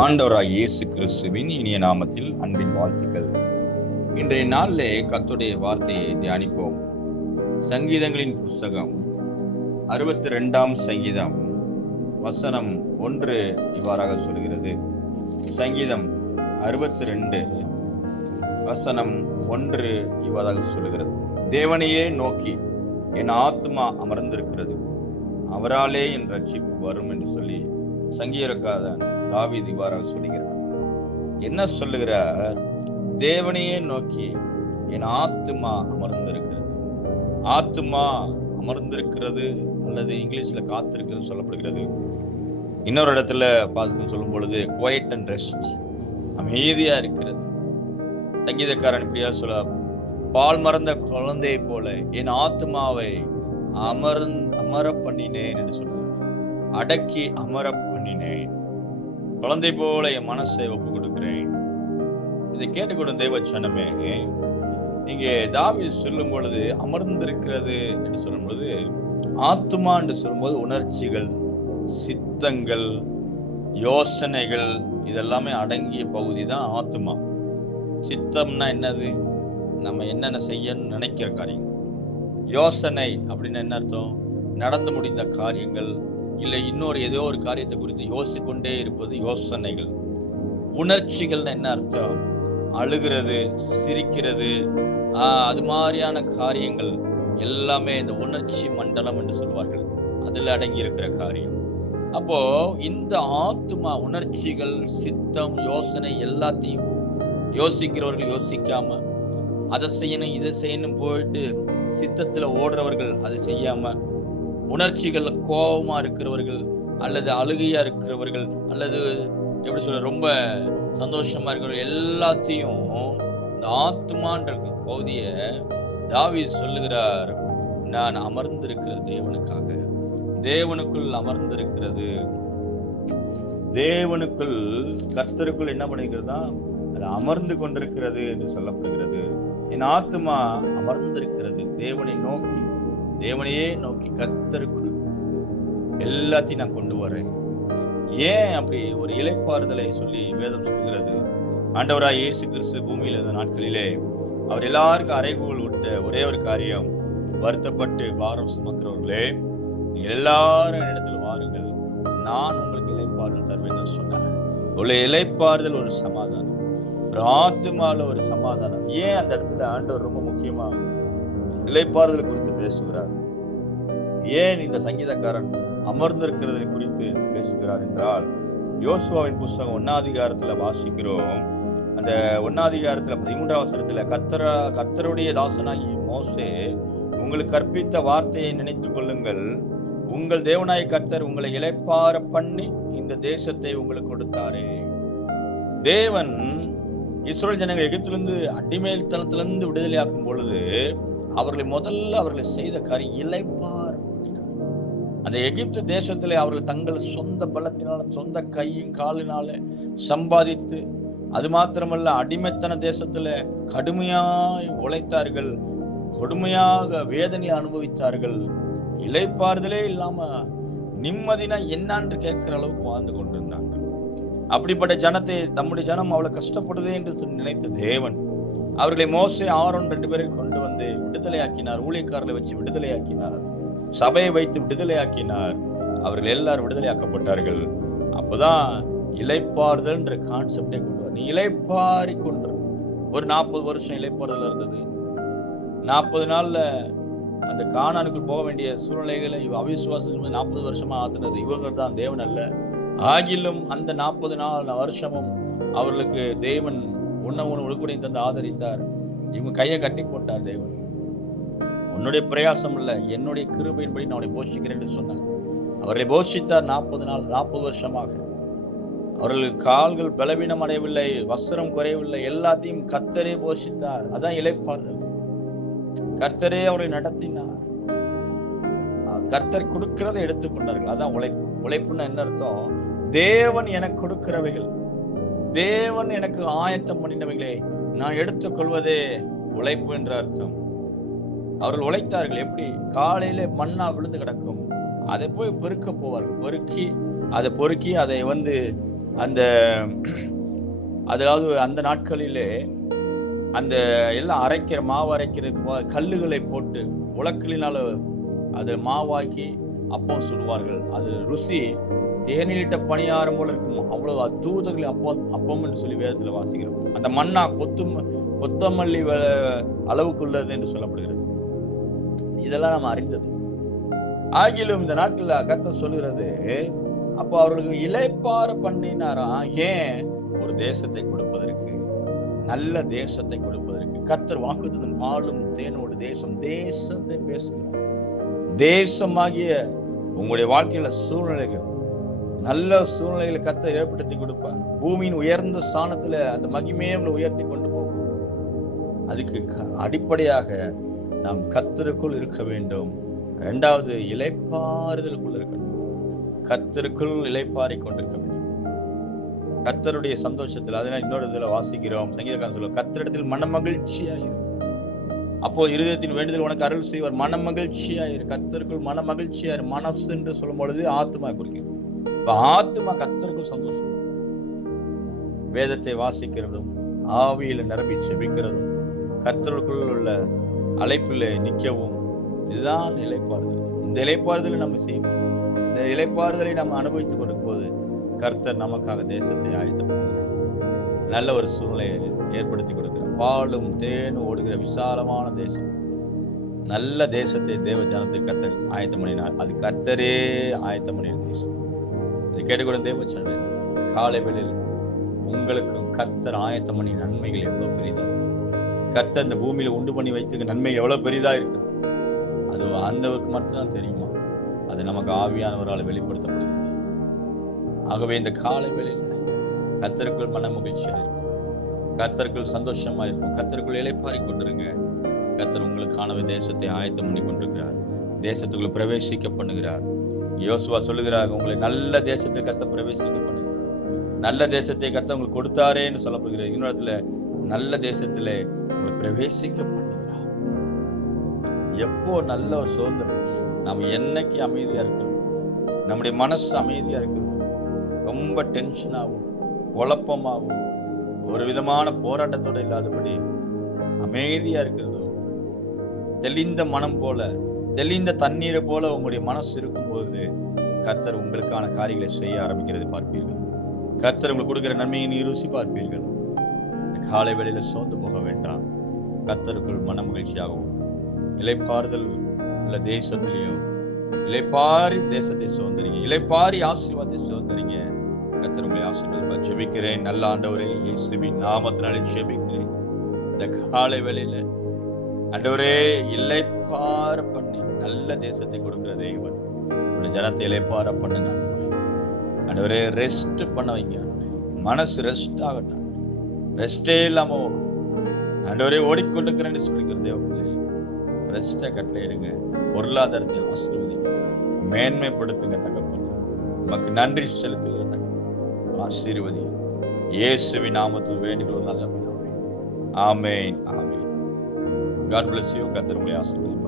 ஆண்டவராக இயேசு கிறிஸ்துவின் இனிய நாமத்தில் அன்பின் வாழ்த்துக்கள். இன்றைய நாளிலே கத்துடைய வார்த்தையை தியானிப்போம். சங்கீதங்களின் புஸ்தகம் அறுபத்தி ரெண்டாம் சங்கீதம் வசனம் ஒன்று இவ்வாறாக சொல்கிறது. சங்கீதம் அறுபத்தி ரெண்டு வசனம் ஒன்று இவ்வாறாக சொல்கிறது. தேவனையே நோக்கி என் ஆத்மா அமர்ந்திருக்கிறது. அவராலே என் ரட்சிப்பு வரும் என்று சொல்லி சங்கீதக்காரன் தாவீது இவ்வாறாக சொல்லுகிறார். என்ன சொல்லுகிறார்? தேவனையே நோக்கி என் ஆத்துமா அமர்ந்திருக்கிறது. ஆத்துமா அமர்ந்திருக்கிறது அல்லது இங்கிலீஷ்ல காத்திருக்கிறது சொல்லப்படுகிறது. இன்னொரு இடத்துல பார்த்து சொல்லும் பொழுது குவைட் அண்ட் ரெஸ்ட் அமைதியா இருக்கிறது. சங்கீதக்காரன் இப்படியா சொல்ல பால் மறந்த குழந்தையை போல என் ஆத்மாவை அமர்ந் அமர பண்ணினேன் என்று சொல்லுவார் அடக்கி அமர பண்ணினேன். குழந்தை போல என் மனசை ஒப்பு கொடுக்கிறேன் இதை கேட்டுக்கொண்ட சனமே இங்கே தாவி சொல்லும் பொழுது அமர்ந்திருக்கிறது என்று சொல்லும் பொழுது ஆத்மா என்று சொல்லும்போது உணர்ச்சிகள் சித்தங்கள் யோசனைகள் இதெல்லாமே அடங்கிய பகுதி தான் ஆத்மா சித்தம்னா என்னது? நம்ம என்னென்ன செய்யணும்னு நினைக்கிற காரியம். யோசனை அப்படின்னு என்ன அர்த்தம்? நடந்து முடிந்த காரியங்கள் இல்லை இன்னொரு ஏதோ ஒரு காரியத்தை குறித்து யோசிக்கொண்டே இருப்பது யோசனைகள். உணர்ச்சிகள்னு என்ன அர்த்தம்? அழுகிறது சிரிக்கிறது அது மாதிரியான காரியங்கள் எல்லாமே இந்த உணர்ச்சி மண்டலம் என்று சொல்வார்கள். அதில் அடங்கி இருக்கிற காரியம். அப்போ இந்த ஆத்மா உணர்ச்சிகள் சித்தம் யோசனை எல்லாத்தையும் யோசிக்கிறவர்கள் யோசிக்காம அதை செய்யணும் இதை செய்யணும் போயிட்டு சித்தத்துல ஓடுறவர்கள் அதை செய்யாம உணர்ச்சிகள்ல கோபமா இருக்கிறவர்கள் அல்லது அழுகையா இருக்கிறவர்கள் அல்லது எப்படி சொல்ற ரொம்ப சந்தோஷமா இருக்கிறவர்கள் எல்லாத்தையும் இந்த ஆத்மான்ற பகுதிய தாவி சொல்லுகிறார் நான் அமர்ந்திருக்கிறது தேவனுக்காக. தேவனுக்குள் அமர்ந்திருக்கிறது. தேவனுக்குள் கர்த்தருக்குள் என்ன பண்ணிக்கிறதா அது அமர்ந்து கொண்டிருக்கிறது என்று சொல்லப்படுகிறது. என் ஆத்மா அமர்ந்திருக்கிறது. தேவனை நோக்கி தேவனையே நோக்கி கத்தருக்கு எல்லாத்தையும் நான் கொண்டு வரேன். ஏன் அப்படி ஒரு இலைப்பாறுதலை சொல்லி வேதம் சொல்கிறது? ஆண்டவராய் இயேசு கிறிஸ்து பூமியில் இருந்த நாட்களிலே அவர் எல்லாருக்கும் அறைகூல் விட்ட ஒரே ஒரு காரியம் வருத்தப்பட்டு பாரம் சுமக்கிறவர்களே எல்லாரும் இடத்துல வாருங்கள் நான் உங்களுக்கு இலைப்பாறுதல் தருவேன் சொன்னார். உள்ள இலைப்பாறுதல் ஒரு சமாதானம். ஒரு ஆத்துமால ஒரு சமாதானம். ஏன் அந்த இடத்துல ஆண்டவர் ரொம்ப முக்கியமா இலைப்பாறுதல் குறித்து பேசுகிறார். ஏன் இந்த சங்கீதக்காரன் அமர்ந்திருக்கிறது குறித்து பேசுகிறார் என்றால் யோசுவாவின் புஸ்தகம் ஒன்னாதிகாரத்துல வாசிக்கிறோம். அந்த ஒன்னாதிகாரத்துல பதிமூன்றாம் வசனத்துல கத்தர கத்தருடைய தாசனாகி மோசே உங்களுக்கு கற்பித்த வார்த்தையை நினைத்துக் கொள்ளுங்கள். உங்கள் தேவனாய கர்த்தர் உங்களை இழைப்பார பண்ணி இந்த தேசத்தை உங்களுக்கு கொடுத்தாரே. தேவன் இஸ்ரோல் ஜனங்கள் எகிப்திலிருந்து அடிமேல் தளத்திலிருந்து விடுதலையாக்கும் பொழுது அவர்களை முதல்ல அவர்களை செய்த காரியம் இழைப்பார் அந்த எகிப்து தேசத்திலே அவர்கள் தங்கள் சொந்த பலத்தினால சொந்த கையும் காலினால சம்பாதித்து அது மாத்திரமல்ல அடிமைத்தன தேசத்துல கடுமையாய் உழைத்தார்கள் கொடுமையாக வேதனை அனுபவித்தார்கள். இழைப்பார்தலே இல்லாம நிம்மதினா என்னான்னு கேட்கிற அளவுக்கு வாழ்ந்து கொண்டிருந்தாங்க அப்படிப்பட்ட ஜனத்தை தம்முடைய ஜனம் அவ்வளவு கஷ்டப்படுதே என்று நினைத்த தேவன் அவர்களை மோசை ஆரோன் ரெண்டு பேரை கொண்டு வந்து விடுதலையாக்கினார். ஊழியக்காரர்களை வச்சு விடுதலையாக்கினார். சபையை வைத்து விடுதலையாக்கினார். அவர்கள் எல்லாரும் விடுதலையாக்கப்பட்டார்கள். அப்போதான் இலைப்பாறுதல்ன்ற கான்செப்டே கொண்டு வர நீ இலைப்பாரி கொண்டு ஒரு நாற்பது வருஷம் இலைப்பாறுதல் இருந்தது. நாற்பது நாள்ல அந்த காணானுக்குள் போக வேண்டிய சூழ்நிலைகளை அவிசுவாசம் நாற்பது வருஷமா ஆத்துனது. இவங்க தான் தேவன் அல்ல. ஆகிலும் அந்த நாற்பது நாள் வருஷமும் அவர்களுக்கு தேவன் உண்ண உழுக்குடையும் தந்து ஆதரித்தார். இவங்க கையை கட்டி போட்டார் தேவன். உன்னுடைய பிரயாசம் இல்லை என்னுடைய கிருபையின்படி நான் அவனை போஷிக்கிறேன் என்று சொன்னார். அவர்களை போஷித்தார் நாற்பது நாள் நாற்பது வருஷமாக. அவர்கள் கால்கள் பலவீனம் அடையவில்லை வஸ்திரம் குறையவில்லை எல்லாத்தையும் கத்தரே போஷித்தார். அதான் இழைப்பார்கள் கர்த்தரே அவரை நடத்தினார். கர்த்தர் கொடுக்கிறதை எடுத்துக்கொண்டார்கள். அதான் உழைப்பு. உழைப்புன்னு என்ன அர்த்தம்? தேவன் எனக்கு கொடுக்கிறவைகள். தேவன் எனக்கு ஆயத்தம் பண்ணினவைகளே நான் எடுத்துக்கொள்வதே உழைப்பு என்ற அர்த்தம். அவர்கள் உழைத்தார்கள் எப்படி? காலையில மண்ணா விழுந்து கிடக்கும். அதை போய் பெருக்க போவார்கள். பெருக்கி அதை பொறுக்கி அதை வந்து அந்த அதாவது அந்த நாட்களிலே அந்த எல்லாம் அரைக்கிற மாவு அரைக்கிறது கல்லுகளை போட்டு உலக்களினால அதை மாவாக்கி அப்போ சொல்லுவார்கள் அது ருசி தேனிலிட்ட பணியாரம் போல இருக்கும் அவ்வளவு அத்தூதர்கள் அப்போ அப்பம் என்று சொல்லி வேதத்துல வாசிக்கிறோம். அந்த மண்ணா கொத்து கொத்தமல்லி அளவுக்கு உள்ளது என்று சொல்லப்படுகிறது. இதெல்லாம் நாம் அறிந்தது. ஆகிலும் இந்த நாட்டில் கர்த்தர் சொல்லுகிறது அப்போ அவர்களுக்கு இலைப்பாறு பண்ணினாரா? ஏன்? ஒரு தேசத்தை கொடுப்பதற்கு நல்ல தேசத்தை கொடுப்பதற்கு. கத்தர் வாக்குத்தத்தம் பாலும் தேனோடு தேசம் தேசத்தை பேசுகிறார். தேசமாகிய உங்களுடைய வாழ்க்கையில சூழ்நிலைகள். நல்ல சூழ்நிலைகளை கத்த ஏற்படுத்தி கொடுப்பார். பூமியின் உயர்ந்த ஸ்தானத்துல அந்த மகிமையை உங்களை உயர்த்தி கொண்டு போகும். அதுக்கு அடிப்படையாக நாம் கத்தருக்குள் இருக்க வேண்டும். இரண்டாவது இலைப்பாறுதலுக்குள் இருக்கணும். கத்தருக்குள் இலைப்பாரி கொண்டிருக்க வேண்டும். கத்தருடைய சந்தோஷத்தில் அதனால் இன்னொரு இதில் வாசிக்கிறோம். சங்கீதக்காரன் சொல்லுவோம் கர்த்தரிடத்தில் மன மகிழ்ச்சியாயிரு அப்போ இருதயத்தின் வேண்டுதல் உனக்கு அருள் செய்வார். மன மகிழ்ச்சியாயிரு கத்தருக்குள் மன மகிழ்ச்சியாயிரு மனசு என்று சொல்லும் பொழுது ஆத்மா குறிக்கும். இப்ப ஆத்மா கர்த்தருக்குள் சந்தோஷம். வேதத்தை வாசிக்கிறதும் ஆவியில நிரம்பி செபிக்கிறதும் கர்த்தருக்குள் உள்ள அழைப்பில் நிற்கவும் இதுதான் இலைப்பாறுதல் இந்த இலைப்பாறுதலை நம்ம செய்வோம். இந்த இலைப்பாறுதலை நம்ம அனுபவித்துக் கொடுக்கும் போது கர்த்தர் நமக்காக தேசத்தை ஆயத்தப்படுகிறார் நல்ல ஒரு சூழ்நிலையை ஏற்படுத்தி கொடுக்கிறார் பாலும் தேனும் ஓடுகிற விசாலமான தேசம். நல்ல தேசத்தை தேவ ஜனத்தை கத்தர் ஆயத்தம் பண்ணினார். அது கத்தரே ஆயத்தம் பண்ணின தேசம். இதை கேட்டுக்கூட தேவ சொன்னேன் காலை வேளையில் உங்களுக்கும் கத்தர் ஆயத்தம் பண்ணி நன்மைகள் எவ்வளவு பெரிதா கத்தர் இந்த பூமியில உண்டு பண்ணி வைத்திருக்க நன்மை எவ்வளவு பெரிதா இருக்குது. அது ஆண்டவருக்கு மட்டும்தான் தெரியுமா? அது நமக்கு ஆவியானவரால் வெளிப்படுத்தப்படுகிறது. ஆகவே இந்த காலை வேளையில் கத்தருக்குள் மன மகிழ்ச்சியா இருக்கும் கத்தருக்குள் சந்தோஷமா இருக்கும் கத்தருக்குள் இலைப்பாரி கொண்டிருங்க. கத்தர் உங்களுக்கான தேசத்தை ஆயத்தம் பண்ணி கொண்டிருக்கிறார். தேசத்துக்குள்ள பிரவேசிக்க பண்ணுகிறார். யோசுவா சொல்லுகிறார் உங்களை நல்ல தேசத்தை கத்த பிரவேசிக்க பண்ணுகிறார். நல்ல தேசத்தை கத்த உங்களுக்கு கொடுத்தாரேன்னு சொல்லப்படுகிறார். இன்னொரு நல்ல தேசத்துல உங்களை பிரவேசிக்க பண்ணுகிறார். எப்போ நல்ல ஒரு சுதந்திரம் நம்ம என்னைக்கு அமைதியா இருக்கணும்? நம்முடைய மனசு அமைதியா இருக்கணும். ரொம்ப டென்ஷன் ஆகும் குழப்பமாகவும் ஒரு விதமான போராட்டத்தோட இல்லாதபடி அமைதியா இருக்கிறதோ தெளிந்த மனம் போல தெளிந்த தண்ணீரை போல உங்களுடைய மனசு இருக்கும்போது கர்த்தர் உங்களுக்கான காரியங்களை செய்ய ஆரம்பிக்கிறது பார்ப்பீர்கள். கர்த்தர் உங்களுக்கு கொடுக்கிற நன்மையை நீ ருசி பார்ப்பீர்கள். காலை வேளையில சோர்ந்து போக வேண்டாம். கர்த்தருக்குள் மன மகிழ்ச்சியாகவும் இலைப்பாறுதல் உள்ள தேசத்திலையும் இலைப்பாரி தேசத்தை சுதந்திரிங்க இலைப்பாரி ஆசீர்வாதத்தை சுதந்திரிங்க கத்தர் உங்களை ஆசீர்வதிப்பார். ஜெபிக்கிறேன். நல்ல ஆண்டவரே இயேசுவின் நாமத்தினாலே ஜெபிக்கிறேன். இந்த காலை வேளையில ஆண்டவரே இலைப்பார பண்ணி நல்ல தேசத்தை கொடுக்கிற தேவன். உங்களுடைய ஜனத்தை இலைப்பார பண்ணுங்க ஆண்டவரே. ரெஸ்ட் பண்ண வைங்க மனசு ரெஸ்ட் ஆகட்டும் ரெஸ்டே இல்லாம ஆண்டவரே ஓடிக்கொண்டிருக்கிறேன்னு சொல்லிக்கிற தேவ ரெஸ்டை ரெஸ்ட்டை கட்டளையிடுங்க பொருளாதாரத்தை ஆசீர்வதிங்க. மேன்மைப்படுத்துங்க தகப்பன். உமக்கு நன்றி செலுத்துகிற தகப்பன். ஆசீர்வதி இயேசுவின் நாமத்தில் வேண்டுகிறோம் நல்ல ஆமேன் ஆமேன். காட் பிளஸ் யூ கத்தர் உங்களை ஆசீர்வதிப்பார்